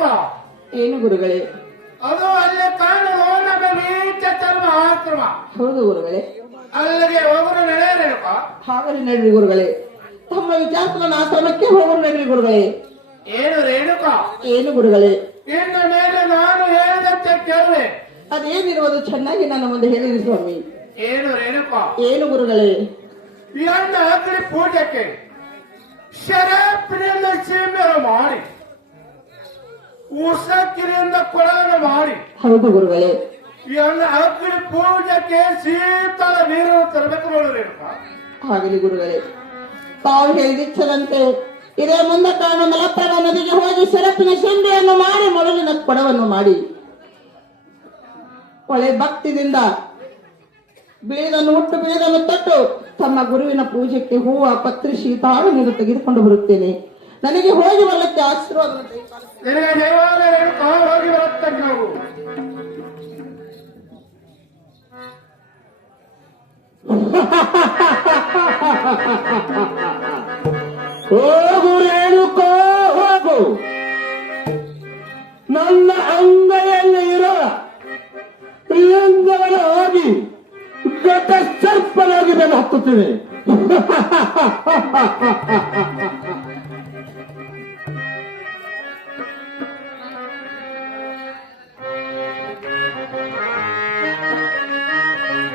ರೇಣುಕಾ, ಏನು ಗುರುಗಳೇ? ಅದು ಅಲ್ಲಿ ಕಾಣುವ ನಮ್ಮ ನೀಚ ಚರ್ಮ ಆಕ್ರಮ. ಹೌದು ಗುರುಗಳೇ. ಅಲ್ಲಿಗೆ ಹೋಗಲು ನಡೆ ರೇಣುಕಾ. ಹಾಗಲಿ ನಡ್ರಿ ಗುರುಗಳೇ. ತಮ್ಮ ವಿಚಾರವನ್ನು ಆಶ್ರಮಕ್ಕೆ ಹೋಗೋರು ನಡ್ರಿ ಗುರುಗಳೇ. ಏನು ರೇಣುಕಾ? ಏನು ಗುರುಗಳೇ? ಇನ್ನು ಮೇಲೆ ನಾನು ಹೇಳಿದಂತೆ ಕೇಳುವೆ. ಅದೇನಿರುವುದು ಚೆನ್ನಾಗಿ ನನ್ನ ಮುಂದೆ ಹೇಳಿರಿ ಸ್ವಾಮಿ. ಏನು ರೇಣುಕಾ? ಏನು ಗುರುಗಳೇ? ಎಂದ ಅಗ್ನಿ ಪೂಜೆಗೆ ಶರಾಪಿನಿಂದ ಸೀಮೆಯನ್ನು ಮಾಡಿ ಉಸಕ್ಕಿನಿಂದ ಕೊಳವನ್ನು ಮಾಡಿ, ಹೌದು ಗುರುಗಳೇ. ಎಂದ ಅಗ್ನಿ ಪೂಜೆಗೆ ಶೀತಲ ನೀರನ್ನು ತರಬೇಕು ನೋಡು ರೇಣುಕಾ. ಆಗಲಿ ಗುರುಗಳೇ. ತಾವು ಹೇಳಿದಿಚ್ಚದಂತೆ ಇದೇ ಮುಂದೆ ಕಾಣುವ ಮಲಪ್ರಭಾ ನದಿಗೆ ಹೋಗಿ ಸೆರಪಿನ ಶುಂಠಿಯನ್ನು ಮಾಡಿ ಮೊಳಲಿನ ಕೊಡವನ್ನು ಮಾಡಿ ಒಳ್ಳೆ ಭಕ್ತಿಯಿಂದ ಬೀಳದನ್ನು ಹುಟ್ಟು ಬೀಳದನ್ನು ತೊಟ್ಟು ತಮ್ಮ ಗುರುವಿನ ಪೂಜೆಗೆ ಹೂವ ಪತ್ರಿ ಶೀತಾಳು ನೀರು ತೆಗೆದುಕೊಂಡು ಬರುತ್ತೇನೆ. ನನಗೆ ಹೋಗಿ ಬರಲಿಕ್ಕೆ ಆಶೀರ್ವಾದ ನಿನಗೆ ದೇವಾಲಯ ರೇಣುಕಾ, ಹೋಗಿ ಬರುತ್ತೇವೆ ನಾವು. ಹೋಗು ರೇಣುಕೋ ಹೋಗು. ನನ್ನ ಅಂಗೈಯಲ್ಲಿ ಇರೋ ಲಿಂಗವನ್ನು ಹೋಗಿ ಘಟ ಸರ್ಪನಾಗಿ ಬೆಲೆ ಹತ್ತುತ್ತೇನೆ.